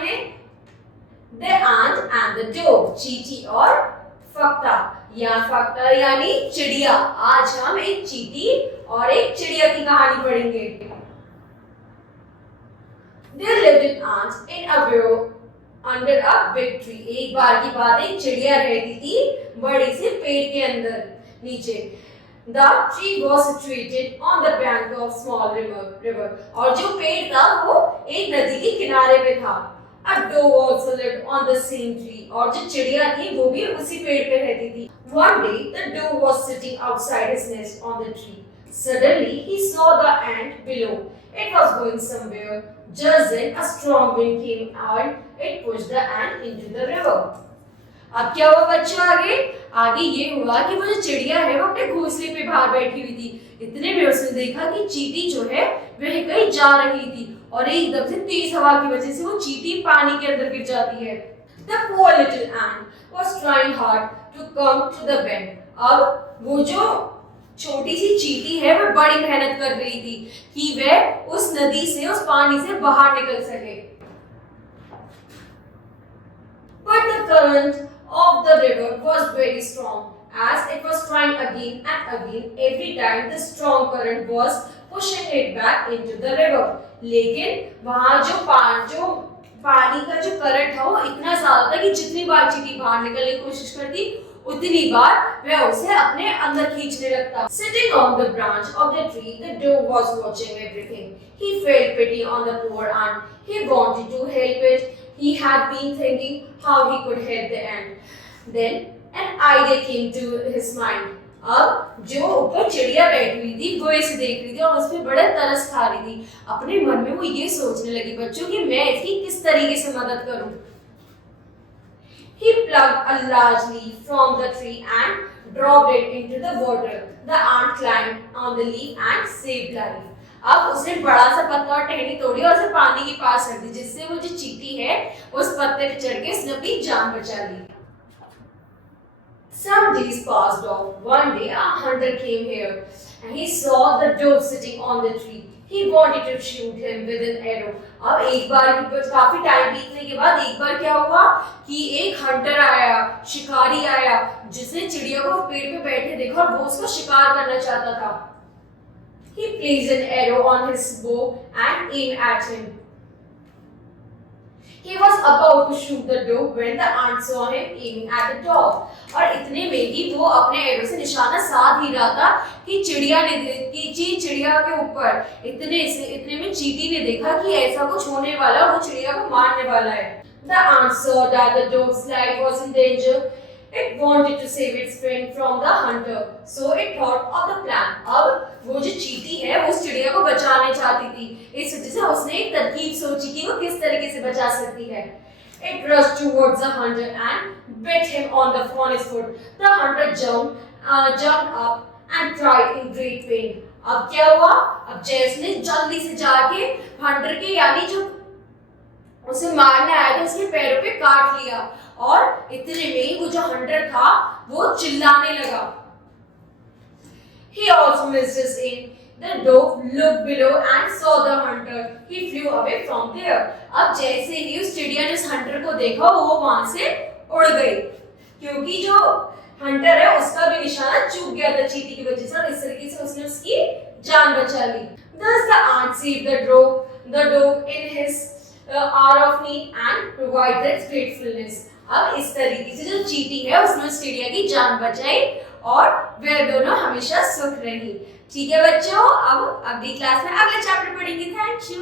हमें The ant and the dove, चींटी और फक्ता या फक्ता यानी चिड़िया। आज हम एक चींटी और एक चिड़िया की कहानी पढ़ेंगे। There lived an ant in a burrow under a big tree. एक बार की बात है, चिड़िया रहती थी बड़े से पेड़ के अंदर नीचे। The tree was situated on the bank of small river. और जो पेड़ था वो एक नदी के किनारे पे था। A dove also lived on the same tree. और जो चिड़िया थी वो भी उसी पेड़ पे रहती थी। One day the dove was sitting outside his nest on the tree. Suddenly he saw the ant below. It was going somewhere. Just then a strong wind came and it pushed the ant into the river. अब क्या हुआ बच्चों? आगे ये हुआ कि वो जो चिड़िया है वो अपने घोंसले पे बाहर बैठी हुई थी। इतने में उसने देखा कि चींटी जो है वह कहीं जा रही थी और एकदम से तेज हवा की वजह से वो चींटी पानी के अंदर गिर जाती है। The poor little ant was trying hard to come to the bank. अब वो जो छोटी सी चींटी है वो बड़ी मेहनत कर रही थी कि वह उस नदी से, उस पानी से बाहर निकल सके। But the current of the river was very strong. As it was trying again and again, every time the strong current was pushing it back into the river. लेकिन वहाँ जो पानी का जो करंट था वो इतना ज्यादा था कि जितनी बार चींटी बाहर निकलने की कोशिश करती उतनी बार वह उसे अपने अंदर खींचने लगता। Sitting on the branch of the tree, the dove was watching everything. He felt pity on the poor ant. He wanted to help it. He had been thinking how he could help the ant. Then an idea came to his mind. अब जो ऊपर चिड़िया बैठी हुई थी वो इसे देख रही थी और उस पर बड़ा तरस खा रही थी। अपने मन में वो ये सोचने लगी बच्चों कि मैं इसकी किस तरीके से मदद करूं। He plucked a large leaf from the tree and dropped it into the water. The ant climbed on the leaf and saved life. अब उसने बड़ा सा पत्ता और टहनी तोड़ी और उसे पानी के पास रख दी, जिससे वो जो चींटी है उस पत्ते पे चढ़ के उसने अपनी जान बचा ली। Some days passed off. One day a hunter came here and he saw the dove sitting on the tree. He wanted to shoot him with an arrow. अब एक बार काफी टाइम बीतने के बाद एक बार क्या हुआ कि एक हंटर आया, शिकारी आया, जिसने चिड़िया को पेड़ पे बैठे देखा और वो उसको शिकार करना चाहता था। He placed an arrow on his bow and aimed at him. He was about to shoot the dove when the ant saw him aiming at the dove. और इतने में ही वो अपने एरो से निशाना साध ही रहा था कि चिड़िया के ऊपर इतने में चींटी ने देखा कि ऐसा कुछ होने वाला, वो चिड़िया को मारने वाला है। The ant saw that the dove's life was in danger. It wanted to save its friend from the hunter, so it thought of the plan. अब वो जो चींटी है वो उस चिड़िया को बचाना चाहती थी, इस वजह से उसने एक तरकीब सोची कि वो किस तरीके से बचा सकती है। It rushed towards the hunter and bit him on his foot. The hunter jumped up and cried in great pain. अब क्या हुआ? अब जैस ने जल्दी से जाके हंटर के यानी जो उसे मारने आया था उसके पैरों पे काट लिया और इतने में वो जो हंटर था वो चिल्लाने लगा। He also missed his aim. The dove looked below and saw the hunter. He flew away from there. अब जैसे ही उस चिड़िया ने उस हंटर को देखा वो वहां से उड़ गई, क्योंकि जो हंटर है उसका भी निशाना चूक गया था चींटी की वजह से और इस तरीके से उसने उसकी जान बचा ली। Thus the ant saved the dove in his hour of need and provided its gratefulness. अब इस तरीके से जो चींटी है उसने उस चिड़िया की जान बचाई और वे दोनों हमेशा सुख रही। ठीक है बच्चों, अब अगली क्लास में अगला चैप्टर पढ़ेंगे। Thank you.